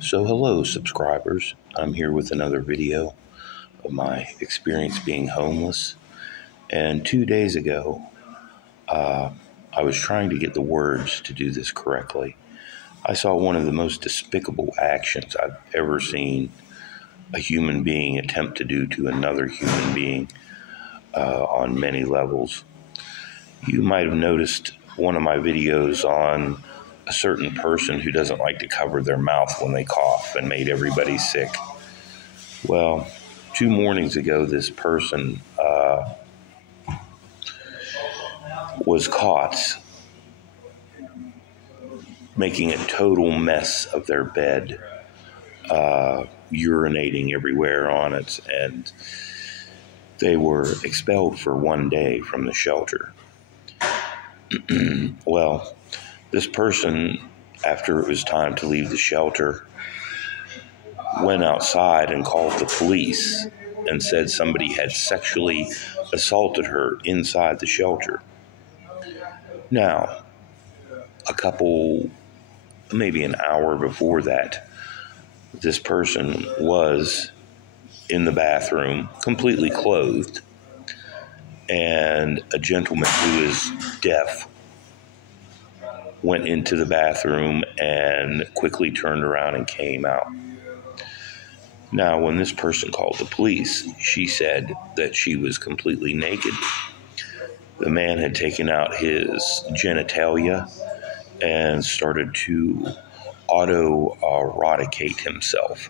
So hello subscribers, I'm here with another video of my experience being homeless. And 2 days ago, I was trying to get the words to do this correctly. I saw one of the most despicable actions I've ever seen a human being attempt to do to another human being on many levels. You might have noticed one of my videos on a certain person who doesn't like to cover their mouth when they cough and made everybody sick. Well, 2 mornings ago, this person was caught making a total mess of their bed, urinating everywhere on it, and they were expelled for 1 day from the shelter. Well, this person, after it was time to leave the shelter, went outside and called the police and said somebody had sexually assaulted her inside the shelter. Now, maybe an hour before that, this person was in the bathroom, completely clothed, and a gentleman who is deaf went into the bathroom and quickly turned around and came out. Now, when this person called the police, she said that she was completely naked. The man had taken out his genitalia and started to auto-eroticate himself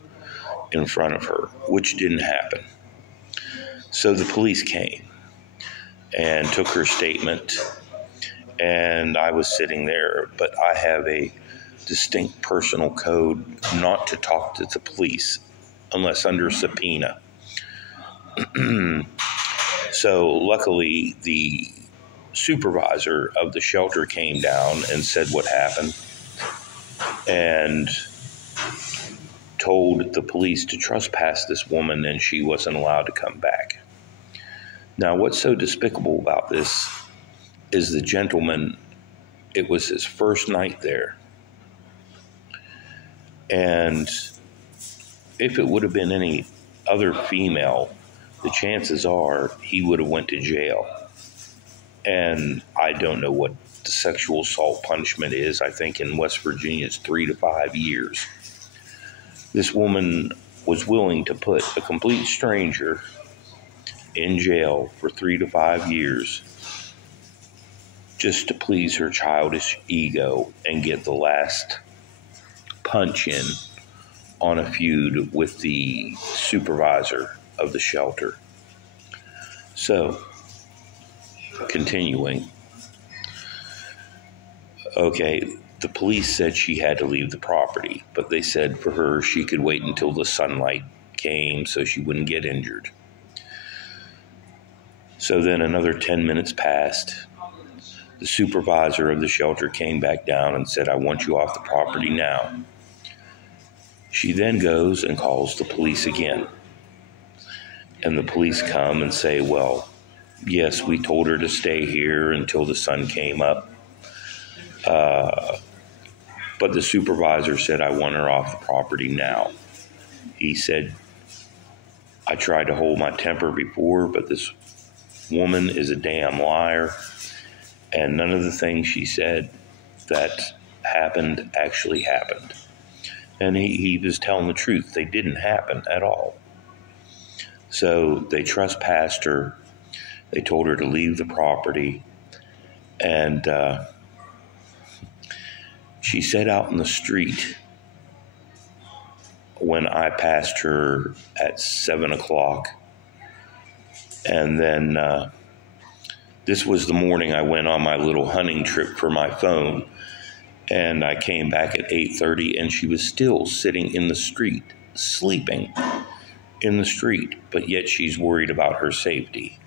in front of her, which didn't happen. So the police came and took her statement, and I was sitting there, but I have a distinct personal code not to talk to the police unless under subpoena. So luckily, the supervisor of the shelter came down and said what happened and told the police to trespass this woman, and she wasn't allowed to come back. Now, what's so despicable about this is the gentleman, it was his first night there. And if it would have been any other female, the chances are he would have went to jail. And I don't know what the sexual assault punishment is. I think in West Virginia it's 3 to 5 years. This woman was willing to put a complete stranger in jail for 3 to 5 years just to please her childish ego and get the last punch in on a feud with the supervisor of the shelter. So, continuing. Okay, the police said she had to leave the property, but they said for her she could wait until the sunlight came so she wouldn't get injured. So then another 10 minutes passed. The supervisor of the shelter came back down and said, "I want you off the property now." She then goes and calls the police again. And the police come and say, "Well, yes, we told her to stay here until the sun came up. But the supervisor said, I want her off the property now." He said, "I tried to hold my temper before, but this woman is a damn liar. And none of the things she said that happened actually happened." And he was telling the truth. They didn't happen at all. So they trespassed her. They told her to leave the property. And she sat out in the street when I passed her at 7 o'clock. And then this was the morning I went on my little hunting trip for my phone. And I came back at 8:30, and she was still sitting in the street, sleeping in the street. But yet she's worried about her safety,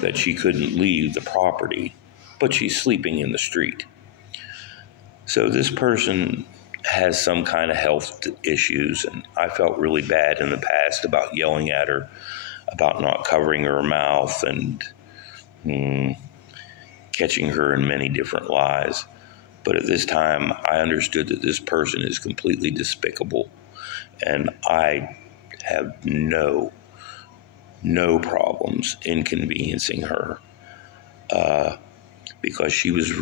that she couldn't leave the property, but she's sleeping in the street. So this person has some kind of health issues, and I felt really bad in the past about yelling at her about not covering her mouth and catching her in many different lies. But at this time, I understood that this person is completely despicable, and I have no problems inconveniencing her because she was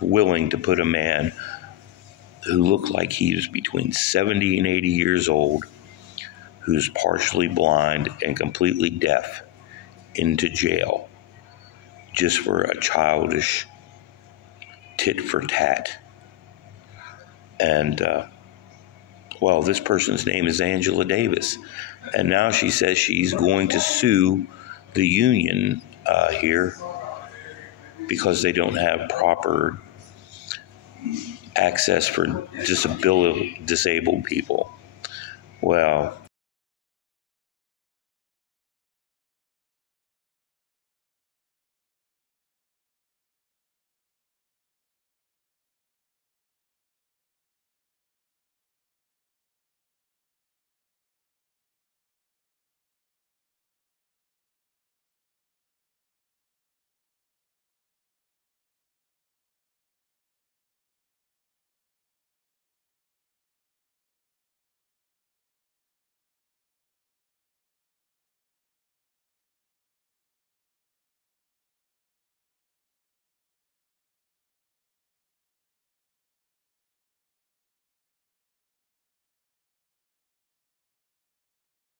willing to put a man who looked like he was between 70 and 80 years old, who's partially blind and completely deaf, into jail just for a childish tit for tat. And, well, this person's name is Angela Davis. And now she says she's going to sue the union here because they don't have proper access for disabled people. Well,